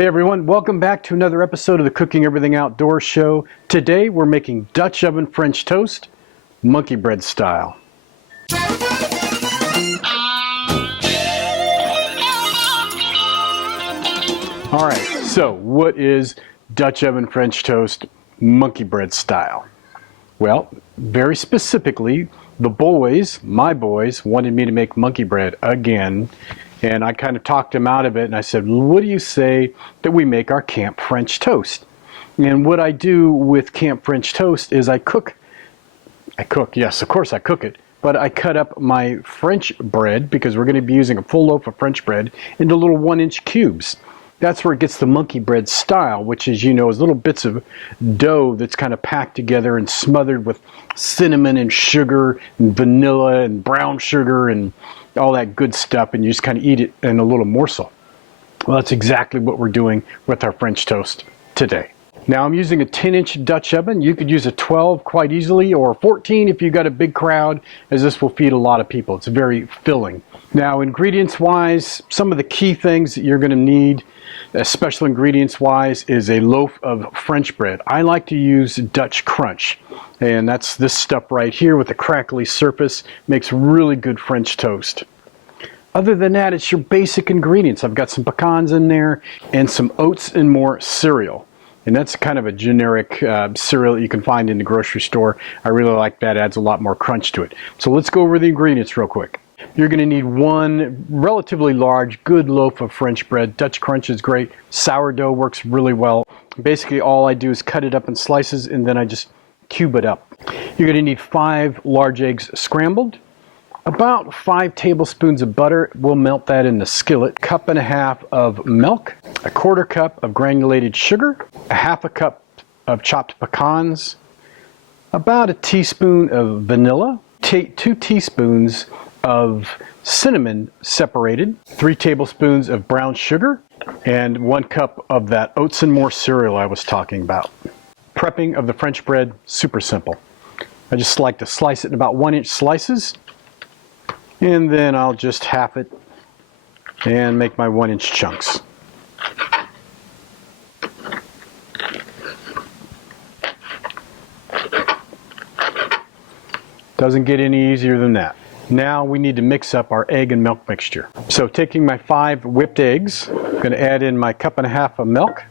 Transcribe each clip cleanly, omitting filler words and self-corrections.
Hey everyone, welcome back to another episode of the Cooking Everything Outdoors show. Today we're making Dutch oven French toast, monkey bread style. Alright, so what is Dutch oven French toast, monkey bread style? Well, very specifically, the boys, my boys, wanted me to make monkey bread again. And I kind of talked him out of it, and I said, what do you say that we make our camp French toast? And what I do with camp French toast is I cook, yes, of course I cook it, but I cut up my French bread, because we're going to be using a full loaf of French bread, into little 1-inch cubes. That's where it gets the monkey bread style, which is, you know, is little bits of dough that's kind of packed together and smothered with cinnamon and sugar and vanilla and brown sugar and all that good stuff, and you just kind of eat it in a little morsel. Well, that's exactly what we're doing with our French toast today. Now I'm using a 10-inch Dutch oven. You could use a 12 quite easily, or a 14 if you've got a big crowd, as this will feed a lot of people. It's very filling. Now, ingredients wise, some of the key things that you're going to need, special ingredients wise, is a loaf of French bread. I like to use Dutch Crunch, and that's this stuff right here with a crackly surface. Makes really good French toast. Other than that, it's your basic ingredients. I've got some pecans in there and some oats and more cereal. And that's kind of a generic cereal that you can find in the grocery store. I really like that. It adds a lot more crunch to it. So let's go over the ingredients real quick. You're going to need one relatively large, good loaf of French bread. Dutch Crunch is great. Sourdough works really well. Basically, all I do is cut it up in slices, and then I just cube it up. You're going to need 5 large eggs scrambled, about 5 tablespoons of butter. We'll melt that in the skillet. 1.5 cups of milk, 1/4 cup of granulated sugar, 1/2 cup of chopped pecans, about a teaspoon of vanilla, 2 teaspoons of cinnamon separated, 3 tablespoons of brown sugar, and 1 cup of that oats and more cereal I was talking about. Prepping of the French bread, super simple. I just like to slice it in about 1-inch slices, and then I'll just half it and make my 1-inch chunks. Doesn't get any easier than that. Now we need to mix up our egg and milk mixture. So taking my 5 whipped eggs, I'm going to add in my 1.5 cups of milk,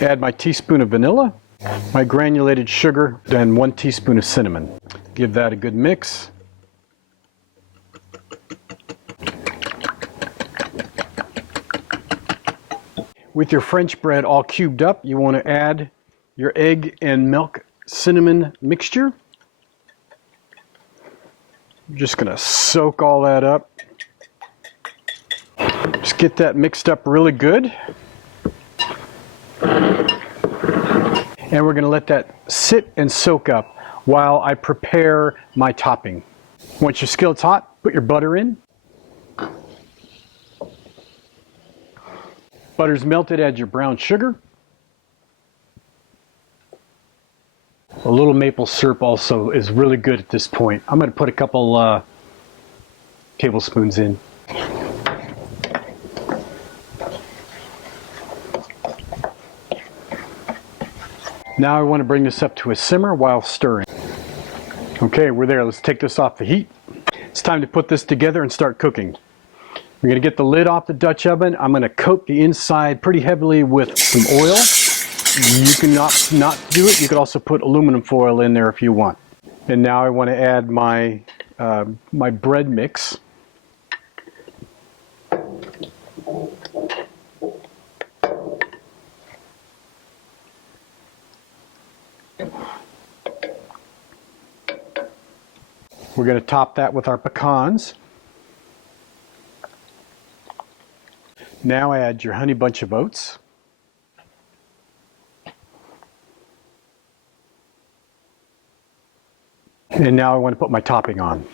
add my teaspoon of vanilla, my granulated sugar, and 1 teaspoon of cinnamon. Give that a good mix. With your French bread all cubed up, you want to add your egg and milk cinnamon mixture. I'm just going to soak all that up. Just get that mixed up really good. And we're going to let that sit and soak up while I prepare my topping. Once your skillet's hot, put your butter in. Butter's melted, add your brown sugar. A little maple syrup also is really good at this point. I'm going to put a couple tablespoons in. Now I want to bring this up to a simmer while stirring. Okay, we're there. Let's take this off the heat. It's time to put this together and start cooking. We're going to get the lid off the Dutch oven. I'm going to coat the inside pretty heavily with some oil. You can not do it. You could also put aluminum foil in there if you want. And now I want to add my my bread mix. We're going to top that with our pecans. Now add your honey bunch of oats. And now I want to put my topping on.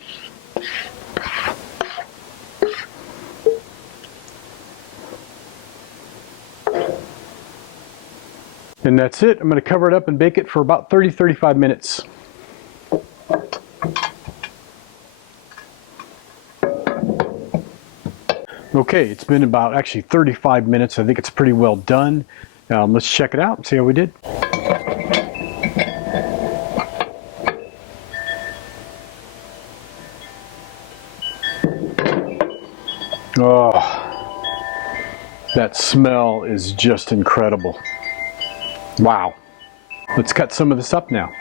And that's it. I'm going to cover it up and bake it for about 30-35 minutes. Okay, it's been about actually 35 minutes. I think it's pretty well done. Let's check it out and see how we did. Oh, that smell is just incredible. Wow. Let's cut some of this up now.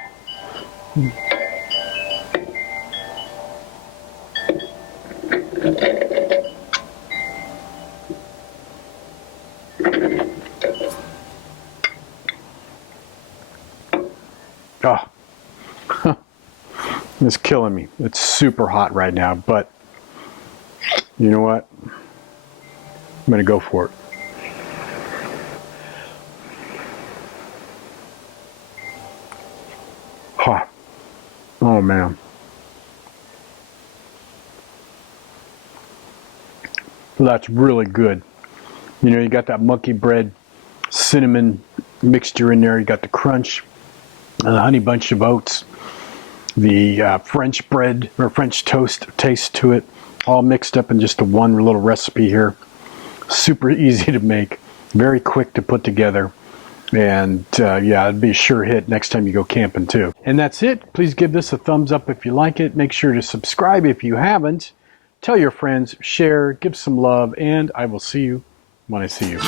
Oh, it's killing me. It's super hot right now, but you know what? I'm going to go for it. Hot. Oh, man. That's really good. You know, you got that monkey bread, cinnamon mixture in there. You got the crunch, the honey bunch of oats, the French bread or French toast taste to it, all mixed up in just a one little recipe here. Super easy to make, very quick to put together, and yeah, it'd be a sure hit next time you go camping too. And that's it. Please give this a thumbs up if you like it. Make sure to subscribe if you haven't. Tell your friends, share, give some love, and I will see you when I see you.